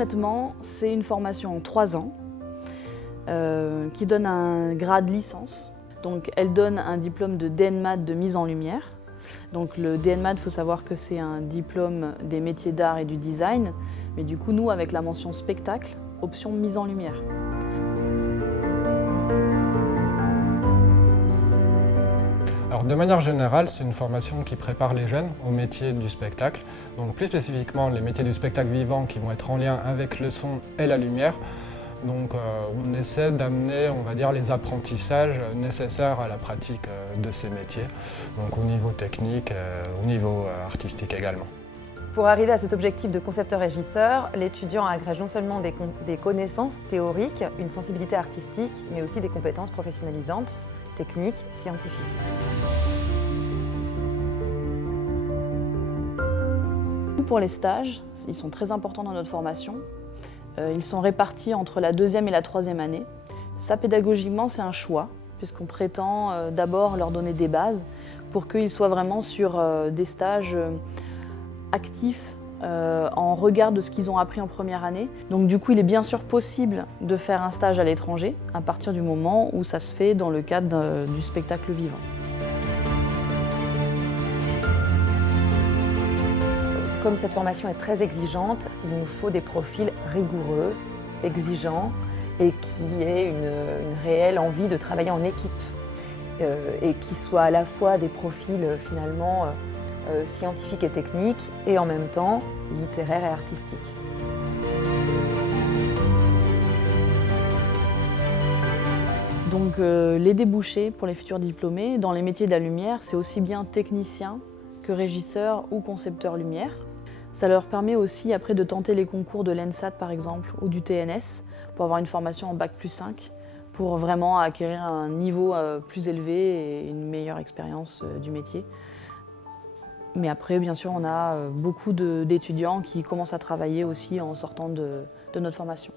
concrètement, c'est une formation en 3 ans qui donne un grade licence. Donc, elle donne un diplôme de DNMAT de mise en lumière. Donc, le DNMAT, il faut savoir que c'est un diplôme des métiers d'art et du design. Mais du coup, nous, avec la mention spectacle, option mise en lumière. Alors, de manière générale, c'est une formation qui prépare les jeunes au métier du spectacle. Donc plus spécifiquement, les métiers du spectacle vivant qui vont être en lien avec le son et la lumière. Donc on essaie d'amener, on va dire, les apprentissages nécessaires à la pratique de ces métiers. Donc au niveau technique, au niveau artistique également. Pour arriver à cet objectif de concepteur-régisseur, l'étudiant agrège non seulement des connaissances théoriques, une sensibilité artistique, mais aussi des compétences professionnalisantes, techniques, scientifiques. Pour les stages, ils sont très importants dans notre formation. Ils sont répartis entre la 2e et la 3e année. Ça, pédagogiquement, c'est un choix, puisqu'on prétend d'abord leur donner des bases pour qu'ils soient vraiment sur des stages actifs en regard de ce qu'ils ont appris en première année. Donc du coup, il est bien sûr possible de faire un stage à l'étranger à partir du moment où ça se fait dans le cadre du spectacle vivant. Comme cette formation est très exigeante, il nous faut des profils rigoureux, exigeants et qui aient une réelle envie de travailler en équipe et qui soient à la fois des profils finalement scientifiques et techniques et en même temps littéraires et artistiques. Donc les débouchés pour les futurs diplômés dans les métiers de la lumière, c'est aussi bien technicien que régisseur ou concepteur lumière. Ça leur permet aussi après de tenter les concours de l'ENSAT par exemple ou du TNS pour avoir une formation en Bac+5 pour vraiment acquérir un niveau plus élevé et une meilleure expérience du métier. Mais après, bien sûr, on a beaucoup d'étudiants qui commencent à travailler aussi en sortant de notre formation.